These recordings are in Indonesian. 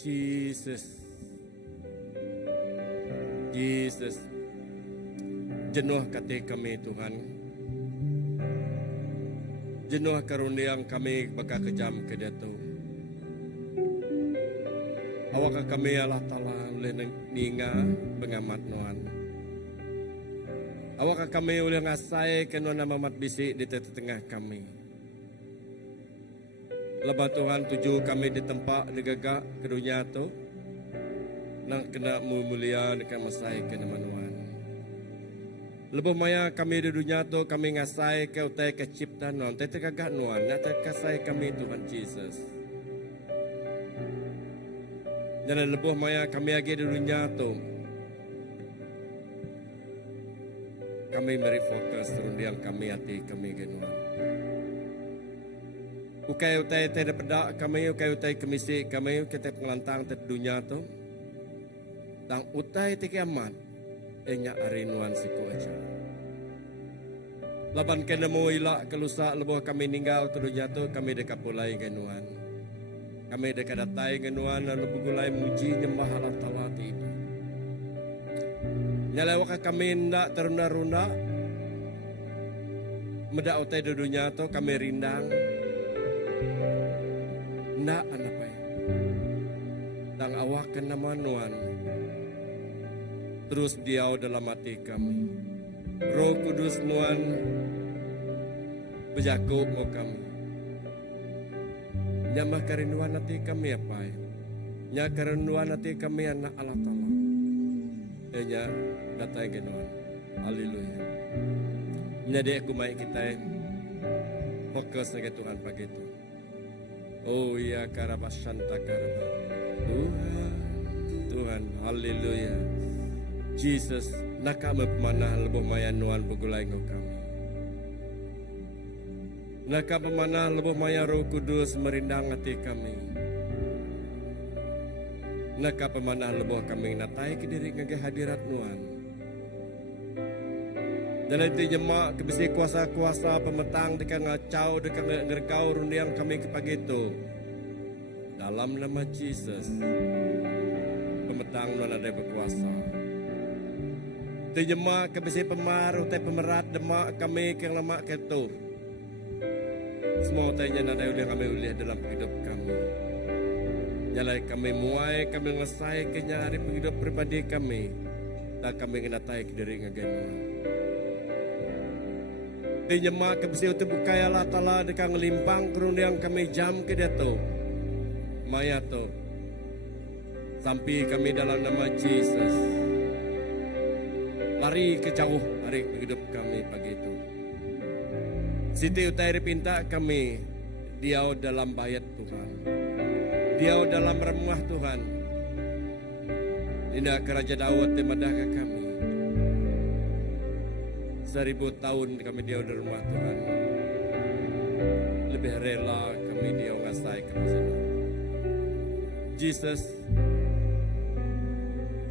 Jesus. Jesus. Jenuh hati kami Tuhan. Jenuh karuniang kami baka kejam ke datu. Awak kami Allah Ta'ala oleh ninga pengamat nuan. Awak kami oleh ngasai kena nama mat bisik di tengah kami. Lepas Tuhan tuju kami di tempat digagak ke dunia tu. Nang kena mulia dekat masai kena manuan. Lebih maya kami di dunia tu kami ngasai ke utai ke cipta nuan. Tete kagak nuan. Nak terkasai kami Tuhan Yesus. Dan lebih maya kami lagi di dunia tu. Kami beri fokus turun yang kami hati kami genuan. Ukai tidak pedak kami, ukai kemisi kami kita pengelantang ter dunia tu. Tang utai tikiamat, enya arinuan siku aja. Laban kena mau ilak kelusa lebuh kami ninggal ke dunia tu kami dekat pulai genuan. Kami dekat datai genuan lalu begulai muji nyembah Allah Ta'ala tiba. Nyalawak kami ndak terunda-runda. Medak utai di dunia tu kami rindang. Ndak anak baik. Tang awak kena manuan. Terus diau dalam hati kami. Roh Kudus nuan berjakup mau kami. Nyamah kerinduan hati kami apa ya? Nya kerinduan hati kami anak Allah Ta'ala. Nya datai genuan. Haleluya. Menjadi aku mai kita fokus dengan Tuhan pagi itu. Oh ya karabasanta karaba. Tuhan, haleluya. Jesus, nak kami pemanah lebih maya nuan begulai ngau kami. Nak kami pemanah lebih maya Roh Kudus merindang hati kami. Nak kami pemanah lebih kami natai ke diri ngage hadirat nuan. Dan itu nyemak kebisi kuasa-kuasa pemetang dekat ngacau dekat ngerkau rundiang kami ke pagi itu. Dalam nama Jesus, pemetang nuan ada berkuasa. Itu nyemak kebisi pemaruh, pemerat demak kami ke lemak ketu. Semua tanya nada uliah kami uliah dalam hidup kami. Nyalai kami muai, kami ngesai kenyari hidup pribadi kami. Dan kami ngenatai ke diri ngagenuan. Dinyemak kebesi utuh bukaya Allah Ta'ala dekat ngelimpang kerundiang kami jam ke datu. Maya tu. Sampai kami dalam nama Jesus. Lari ke jauh, lari ke hidup kami pagi itu. Siti utai pinta kami. Diau dalam bayat Tuhan. Diau dalam rumah Tuhan. Dinda Keraja Daud temadah ke kami. 1000 tahun kami diau di rumah Tuhan. Lebih rela kami diau ngasai ke sana. Jesus,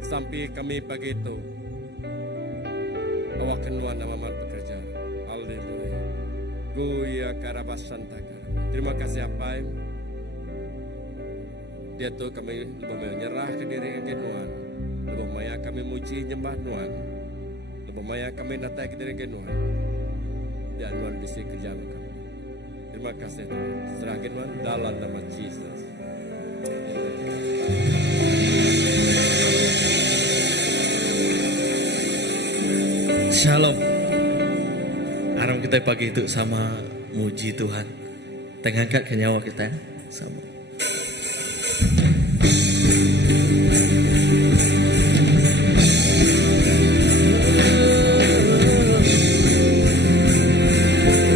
sampai kami pagi itu, awak kenuan nama mat bekerja. Haleluya. Guya karabasantaka. Terima kasih apa dia tu kami lebih menyerah ke diri kenuan. Lebih maya kami muji nyembah nuan. Lebih maya kami natai ke diri kenuan. Dan nuan bisa kerja kami. Terima kasih Tuhan. Serahkan nuan dalam nama Jesus. Shalom. Aram kita pagi itu sama muji Tuhan. Tengangkat ke nyawa kita sama.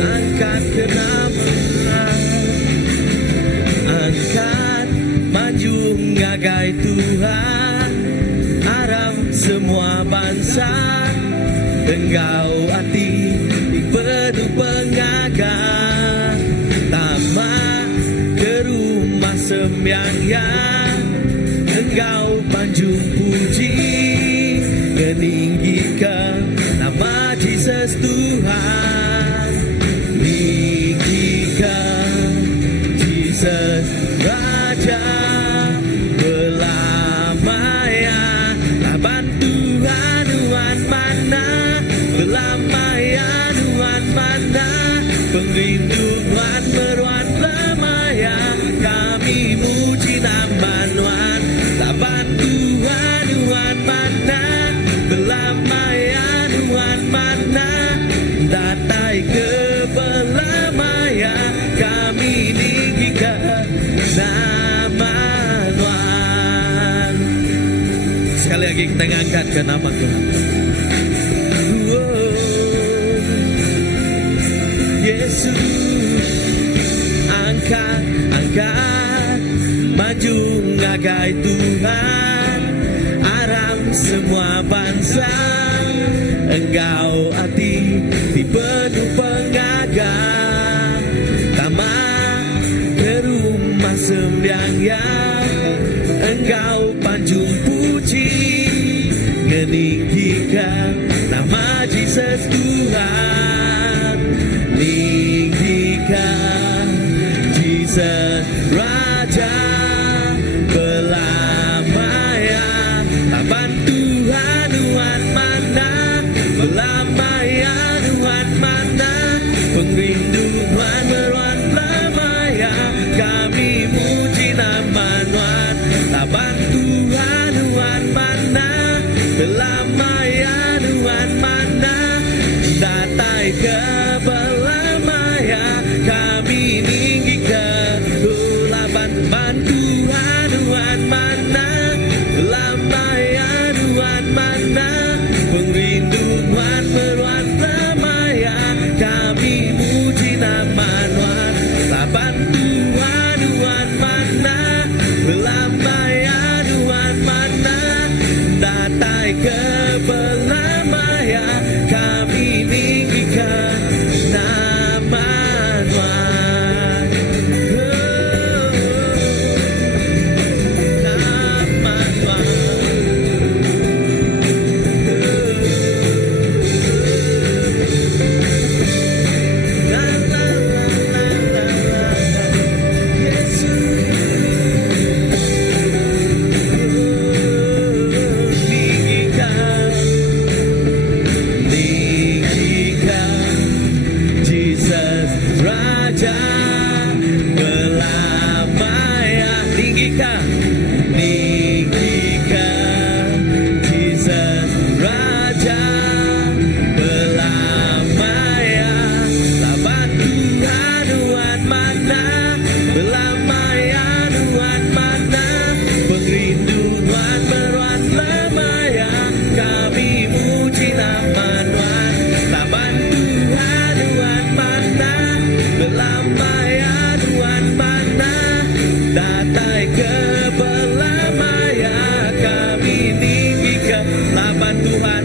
Angkat ke nama, angkat maju ngagai Tuhan. Aram semua bangsa. Engkau hati penuh pengagat. Tamat ke rumah sembahyang. Engkau panjung puji. Meninggikan nama Yesus Tuhan. Meninggikan Yesus Raja. Sekali lagi kita ngangkat ke nama Tuhan. Wow. Yesus, angkat, maju ngagai Tuhan, aram semua bangsa. Engkau hati dipenuh pengagak, tamat ke rumah sembahyang. Engkau panjung puji, meninggikan nama Yesus Tuhan. Meninggikan Yesus Raja belamaya. Taban Tuhan Tuhan mana, belamaya Tuhan mana, pengrinduan beruan belamaya. Kami muji nama Tuhan. Taban Tuhan Tuhan mana, belamaya Tuhan mana, datai ke belamaya. Kami ninggikan laban Tuhan Tuhan mana, belamaya Tuhan mana, pengrinduan beruan belamaya. Kami muji nama Tuhan. Laban Tuhan Tuhan mana, belamaya Tuhan mana, datai ke belamaya. Kami ninggikan nama Tuhan. Nama Tuhan. La la la la la la. Yesus. Ninggikan Jesus Raja belamaya. Ninggikan Jesus Raja belamaya. Laban Tuhan Tuhan mana, belamaya Tuhan mana, pengrinduan beruan belamaya. Kami muji nama Tuhan. Laban Tuhan Tuhan mana, belamaya Tuhan mana, datai ke belamaya. Kami ninggikan laban Tuhan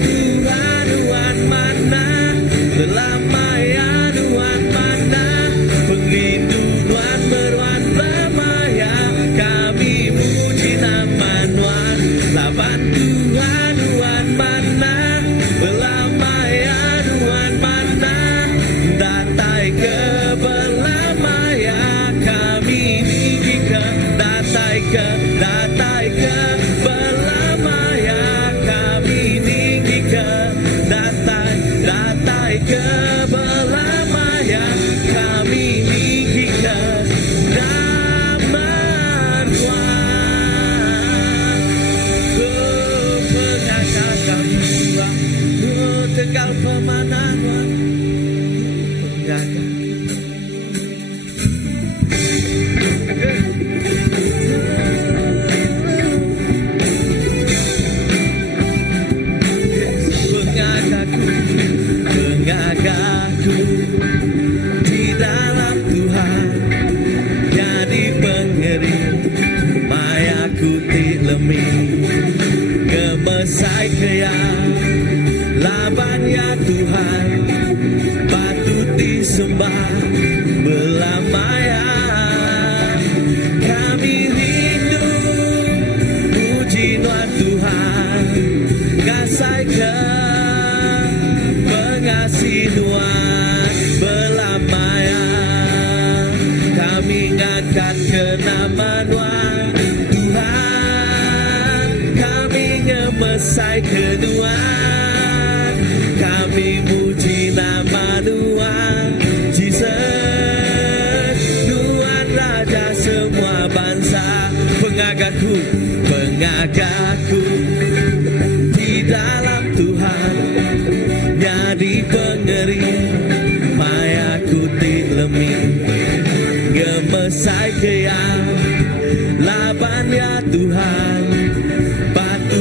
Tuhan mana, belamaya Tuhan mana, pengrinduan beruan belamaya. Kami muji nama Tuhan. Laban Tuhan Tuhan mana, belamaya Tuhan mana, datai ke belamaya. Kami ninggikan datai ke belamaya. Kami ninggikan datai ke belamaya. Kami ninggikan nama Tuhan. Oh, pengagak Tuhan, oh, tegal pemanah Tuhan, pengagak. Pengagakku di dalam Tuhan, jadi pengering mayaku tilemi, gemesai kaya laban ya Tuhan, patut disembah belamaya. Kami rindu puji Tuhan Tuhan, kasai ke pengasih Tuhan belamaya. Kami ngangkat ke nama Tuhan, kami ngemesai ke Tuhan. Kami muji nama Tuhan, Jesus Tuhan Raja semua bangsa. Pengagakku di dalam Tuhan, jadi pengering mayaku tilemi, gemesai kaya laban ya Tuhan, batu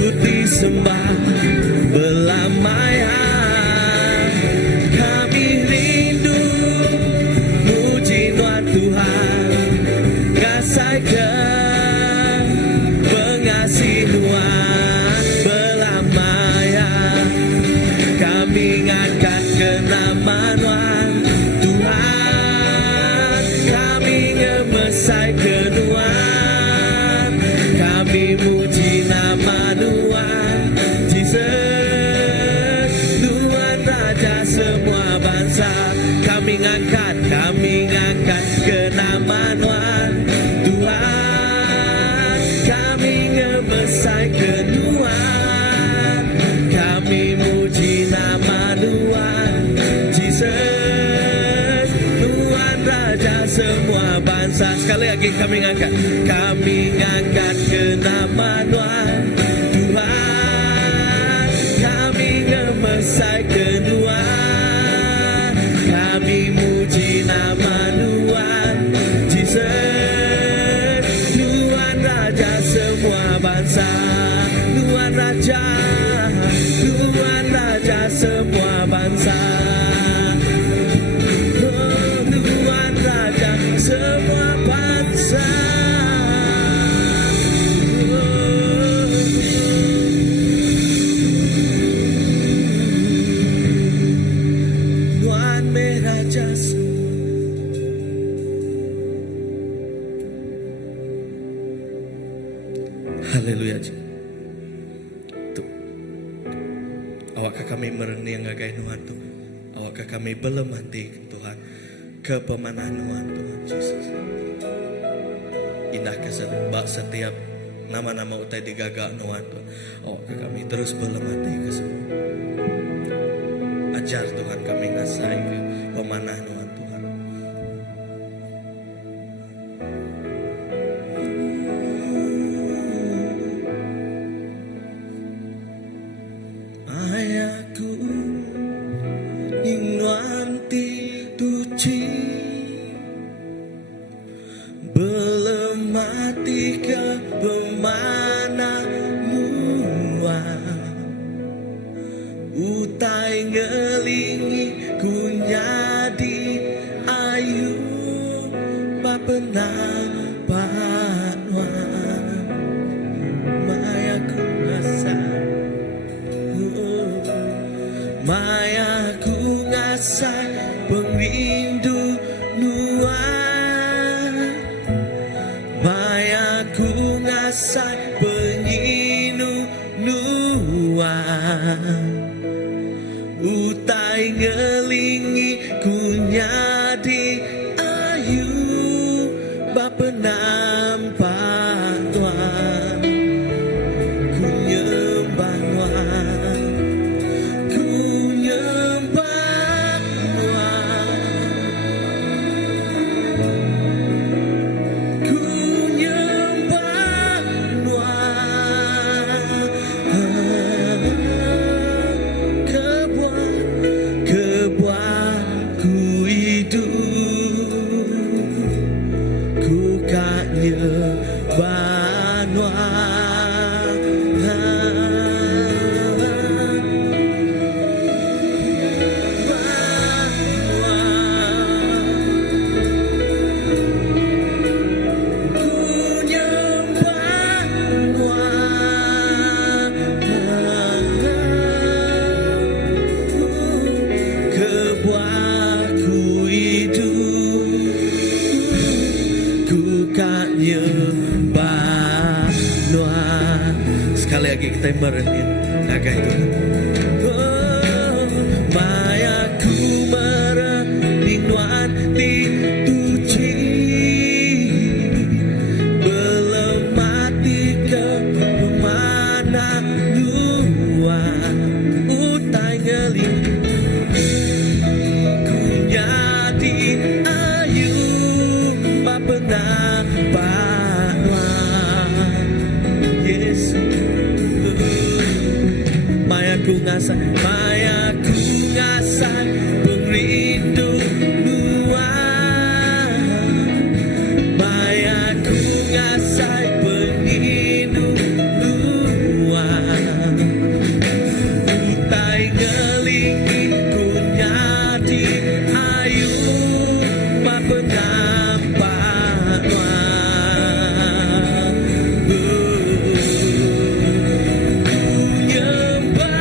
lagi kami ngangkat ke nama Tuhan. Kami ngemesai kedua, kami muji nama Tuhan Jesus. Tuhan Raja semua bangsa, Tuhan Raja semua bangsa. Oh, Tuhan Raja semua bangsa. Tuhan Raja. Haleluya. Awakah kami merenung ngagai Tuhan Tuhan. Awakah kami belum mati Tuhan. Kepemanan Tuhan Tuhan Yesus. Indah kesebab setiap nama-nama utai digagak Tuhan Tuhan. Awakah kami terus belum mati kesebab. Ajar Tuhan kami ngasai ke pemanah Tuhan Tuhan. Ayahku ingwanti tuci belum mati ke pemanah mua utai ngelingi kunyadi ayu bapenang panwan mayaku ngasai mayaku ngasai perindu nuan mayaku ngasai penyinu nuan utai ngelingi kunyadi ayu bapenampak tuan kunyembah tuan kunyembah tuan kunyembah tuan kebuahku hidup ku kanya banuan ku nyembah kebuahku hidup ku kanya banuan. Sekali lagi kita merenung naga itu. Mayaku merenung nuan dituci belum mati ke mana nuan utai ngeling kunyadi ayu bapenang panwan Yesus. Mayaku ngasai perindu nuan mayaku ngasai penyinu nuan utai ngelingi kunyadi ayu bapenang panwan kunyembah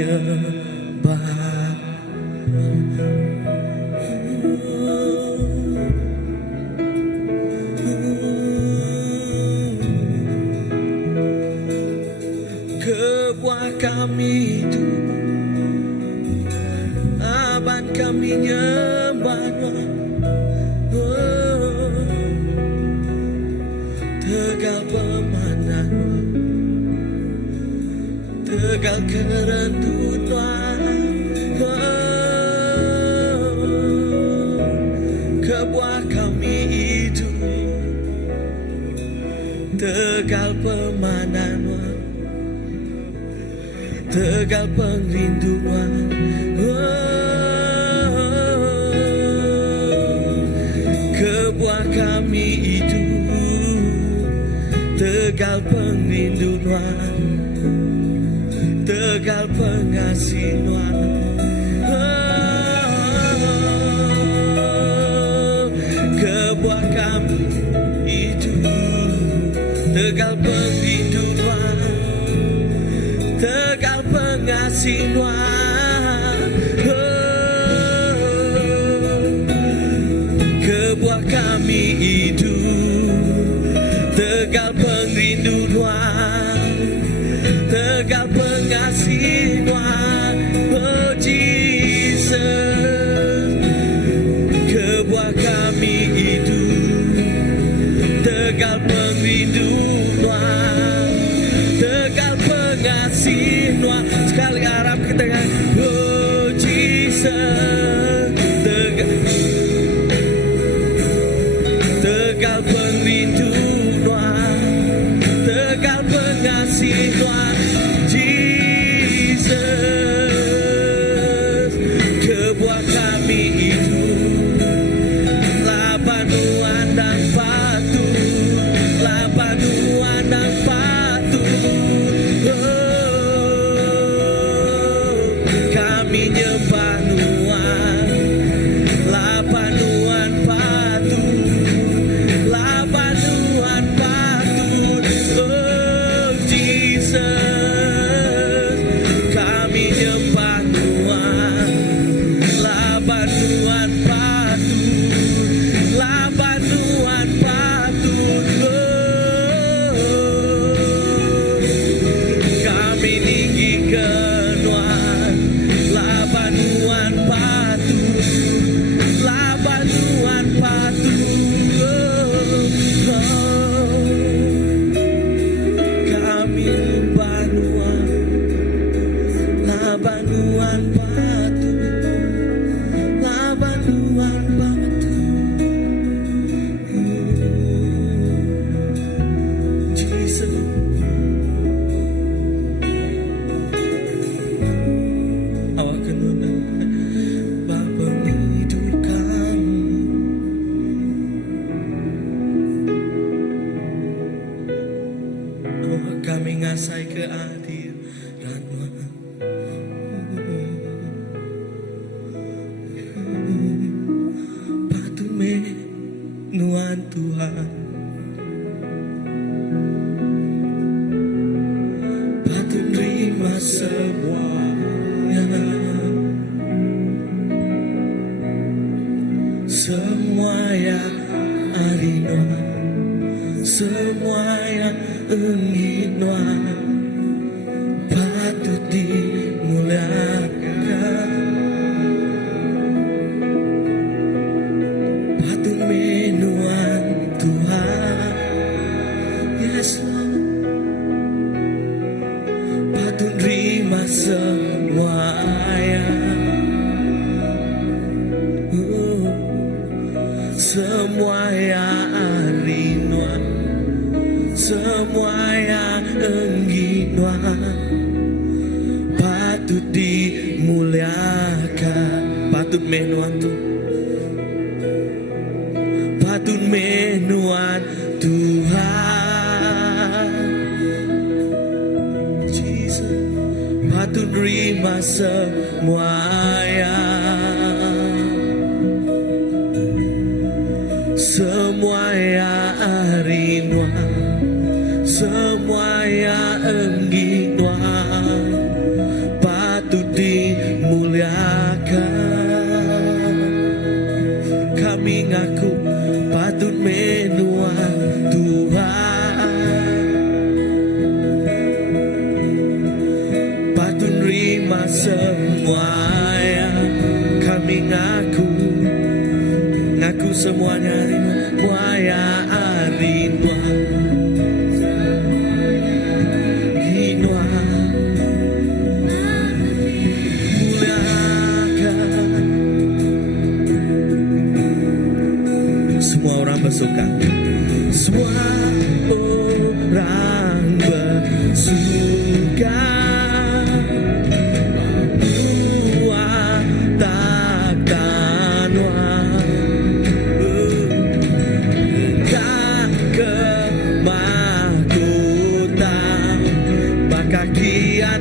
menyembah. Kebuah kami itu aban kami nyembah. Tegal pemanah, tegal kerenduan, kebuah kami itu tegal pemanan, tegal perinduan, kebuah kami itu tegal perinduan, tegal pengasihan, kebuah kami itu tegal perinduan, tegal pengasihan, kebuah kami itu tegal perinduan, tegal pengasihan, oh Jesus. Kebuah kami itu tegal perinduan, tegal pengasihan. Sekali Arab kita kan, oh Jesus. Tegal perinduan, tegal pengasihan, Jesus. Kebuah kami itu labanuan dan patuh, labanuan dan patuh, kami nyembah Nuan, labanuan patuh, labanuan patuh, oh Jesus. Kami nyembah Nuan, labanuan patuh, labanuan patuh, kami ninggikan Nuan, labanuan patuh, labanuan patuh, kami nyembah Nuan, labanuan patuh, labanuan patuh, Jesus. Awak kenunan Bapa hidup kami, awak kami ngasai keadilan-Mu. Patut menuan Tuhan, patut terima semuanya, semua yang arina, semua yang engginwan, patut dimuliakan, patut menuan Tuhan, yes Lord. Patut terima semuanya, semua yang rinduan, semua yang engginwan, patut dimuliakan, patut menuan Tuhan, patut menuan Tuhan, Jesus. Patut terima semuanya, semua yang rinduan, semua yang engginwan, patut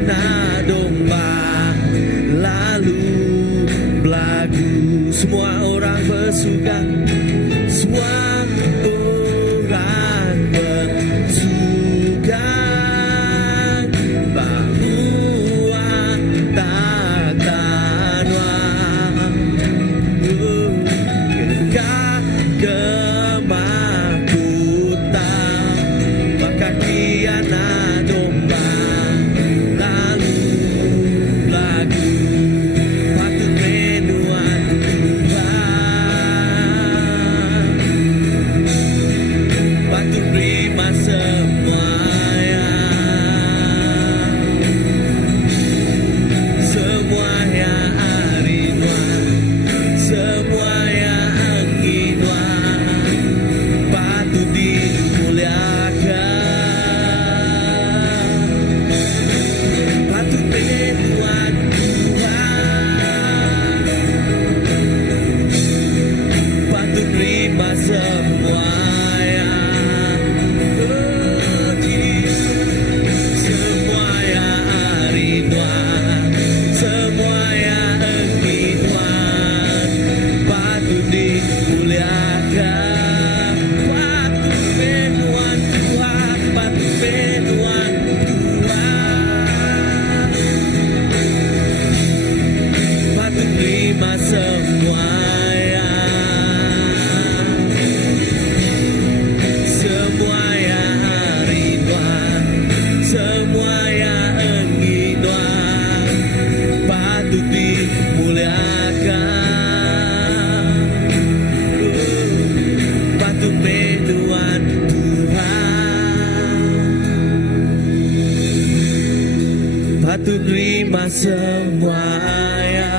anak domba, lalu belagu. Semua orang bersuka, semua orang bersuka bahwa tatanwa kekah kemakutan, maka kiana domba lalu lagu patut menuan Tuhan, patut terima semuanya, semuanya arinwan, semuanya anginwan, patut dimuliakan, patut menuan Tuhan, patut terima semuanya. Oh, Jesus. Semuanya arinwan, semuanya anginwan, patut dimuliakan, patut menuan Tuhan, patut menuan Tuhan, patut terima semuanya, semuanya arinwan, semuanya anginwan, patut dimuliakan, patut menuan Tuhan, patut terima semuanya,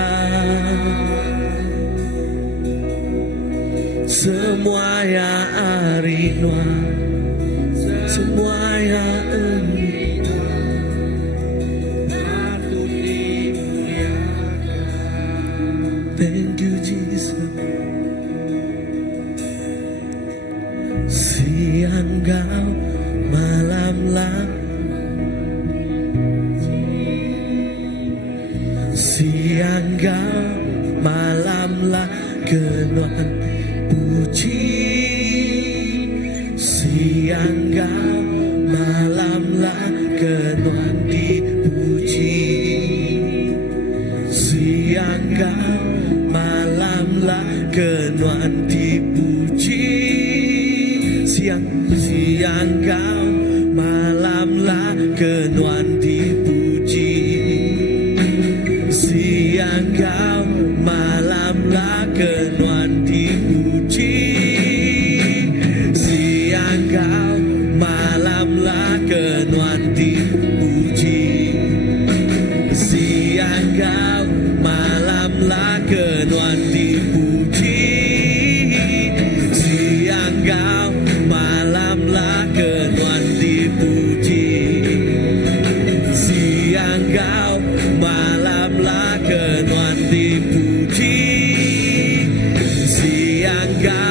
semuanya arinwan, semuanya anginwan, patut dimuliakan. Thank you Jesus. Siang kau malam lang, siang kau malamlah kenuan puji, siang kau malamlah kenuan dipuji, siang kau malamlah kenuan dipuji, siang kau malamlah kenuan dipuji, siang kau malamlah kenuan dipuji, siang kau malamlah kenuan dipuji, siang kau malamlah kenuan dipuji, siang kau malamlah kenuan dipuji, siang kau malamlah kenuan dipuji, siang kau